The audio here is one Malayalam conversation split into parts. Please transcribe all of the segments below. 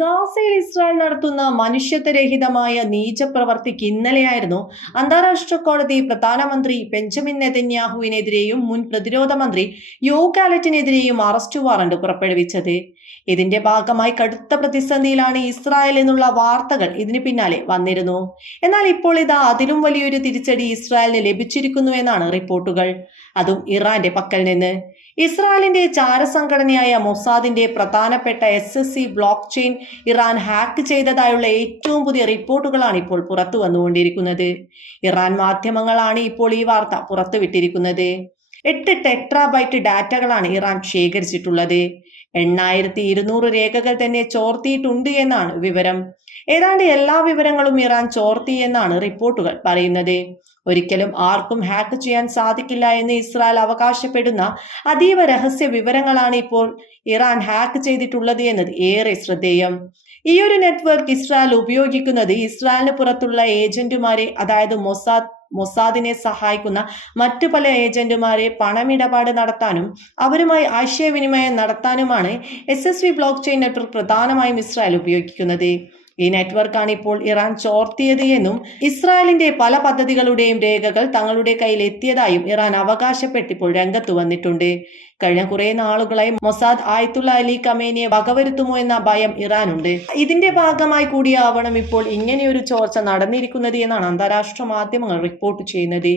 ഗാസയിൽ ഇസ്രായേൽ നടത്തുന്ന മനുഷ്യത്വരഹിതമായ നീചപ്രവർത്തിക്ക് ഇന്നലെയായിരുന്നു അന്താരാഷ്ട്ര കോടതി പ്രധാനമന്ത്രി ബെഞ്ചമിൻ നെതന്യാഹുവിനെതിരെയും മുൻ പ്രതിരോധ മന്ത്രി യോ കാലറ്റിനെതിരെയും അറസ്റ്റ് വാറണ്ട് പുറപ്പെടുവിച്ചത്. ഇതിന്റെ ഭാഗമായി കടുത്ത പ്രതിസന്ധിയിലാണ് ഇസ്രായേൽ എന്നുള്ള വാർത്തകൾ ഇതിന് പിന്നാലെ വന്നിരുന്നു. എന്നാൽ ഇപ്പോൾ ഇതാ അതിലും വലിയൊരു തിരിച്ചടി ഇസ്രായേലിന് ലഭിച്ചിരിക്കുന്നു എന്നാണ് റിപ്പോർട്ടുകൾ. അതും ഇറാന്റെ പക്കൽ നിന്ന്. ഇസ്രായേലിന്റെ ചാരസംഘടനയായ മൊസാദിന്റെ പ്രധാനപ്പെട്ട S S C block chain Iran hack ചെയ്തതായുള്ള ഏറ്റവും പുതിയ റിപ്പോർട്ടുകളാണ് ഇപ്പോൾ പുറത്തു വന്നുകൊണ്ടിരിക്കുന്നത്. ഇറാൻ മാധ്യമങ്ങളാണ് ഇപ്പോൾ ഈ വാർത്ത പുറത്തുവിട്ടിരിക്കുന്നത്. എട്ട് ടെട്രാബൈറ്റ് ഡാറ്റകളാണ് ഇറാൻ ശേഖരിച്ചിട്ടുള്ളത്. എണ്ണായിരത്തി ഇരുന്നൂറ് രേഖകൾ തന്നെ ചോർത്തിയിട്ടുണ്ട് എന്നാണ് വിവരം. ഏതാണ്ട് എല്ലാ വിവരങ്ങളും ഇറാൻ ചോർത്തി എന്നാണ് റിപ്പോർട്ടുകൾ പറയുന്നത്. ഒരിക്കലും ആർക്കും ഹാക്ക് ചെയ്യാൻ സാധിക്കില്ല എന്ന് ഇസ്രായേൽ അവകാശപ്പെടുന്ന അതീവ രഹസ്യ വിവരങ്ങളാണ് ഇപ്പോൾ ഇറാൻ ഹാക്ക് ചെയ്തിട്ടുള്ളത് എന്നത് ഏറെ ശ്രദ്ധേയം. ഈ ഒരു നെറ്റ്വർക്ക് ഇസ്രായേൽ ഉപയോഗിക്കുന്നത് ഇസ്രായേലിന് പുറത്തുള്ള ഏജന്റുമാരെ അതായത് മൊസാദ് മൊസാദിനെ സഹായിക്കുന്ന മറ്റു പല ഏജന്റുമാരെ പണമിടപാട് നടത്താനും അവരുമായി ആശയവിനിമയം നടത്താനുമാണ് S S V block chain network പ്രധാനമായും ഇസ്രായേൽ ഉപയോഗിക്കുന്നത്. ഈ നെറ്റ്വർക്കാണ് ഇപ്പോൾ ഇറാൻ ചോർത്തിയത് എന്നും ഇസ്രായേലിന്റെ പല പദ്ധതികളുടെയും രേഖകൾ തങ്ങളുടെ കയ്യിൽ എത്തിയതായും ഇറാൻ അവകാശപ്പെട്ടിപ്പോൾ രംഗത്ത് വന്നിട്ടുണ്ട്. കഴിഞ്ഞ കുറെ നാളുകളായി മൊസാദ് ആയത്തുള്ള അലി കമേനിയെ വകവരുത്തുമോ എന്ന ഭയം ഇറാനുണ്ട്. ഇതിന്റെ ഭാഗമായി കൂടിയാവണം ഇപ്പോൾ ഇങ്ങനെയൊരു ചോർച്ച നടന്നിരിക്കുന്നത് എന്നാണ് അന്താരാഷ്ട്ര മാധ്യമങ്ങൾ റിപ്പോർട്ട് ചെയ്യുന്നത്.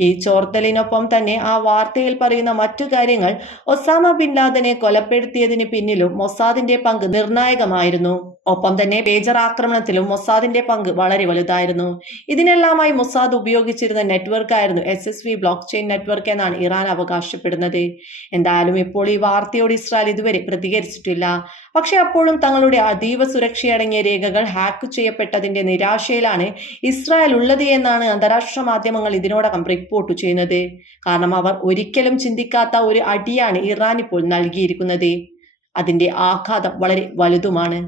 ഈ ചോർത്തലിനൊപ്പം തന്നെ ആ വാർത്തയിൽ പറയുന്ന മറ്റു കാര്യങ്ങൾ ഒസാമ ബിൻ ലാദനെ കൊലപ്പെടുത്തിയതിന് പിന്നിലും മൊസാദിന്റെ പങ്ക് നിർണായകമായിരുന്നു. ഒപ്പം തന്നെ പേജർ ആക്രമണത്തിലും മൊസാദിന്റെ പങ്ക് വളരെ വലുതായിരുന്നു. ഇതിനെല്ലാമായി മൊസാദ് ഉപയോഗിച്ചിരുന്ന നെറ്റ്വർക്ക് ആയിരുന്നു S S V block chain network എന്നാണ് ഇറാൻ അവകാശപ്പെടുന്നത്. എന്തായാലും ഇപ്പോൾ ഈ വാർത്തയോട് ഇസ്രായേൽ ഇതുവരെ പ്രതികരിച്ചിട്ടില്ല. പക്ഷെ അപ്പോഴും തങ്ങളുടെ അതീവ സുരക്ഷയടങ്ങിയ രേഖകൾ ഹാക്ക് ചെയ്യപ്പെട്ടതിന്റെ നിരാശയിലാണ് ഇസ്രായേൽ ഉള്ളത് എന്നാണ് അന്താരാഷ്ട്ര മാധ്യമങ്ങൾ ഇതിനോടകം റിപ്പോർട്ട് ചെയ്യുന്നത്. കാരണം അവർ ഒരിക്കലും ചിന്തിക്കാത്ത ഒരു അടിയാണ് ഇറാൻ ഇപ്പോൾ നൽകിയിരിക്കുന്നത്. അതിന്റെ ആഘാതം വളരെ വലുതുമാണ്.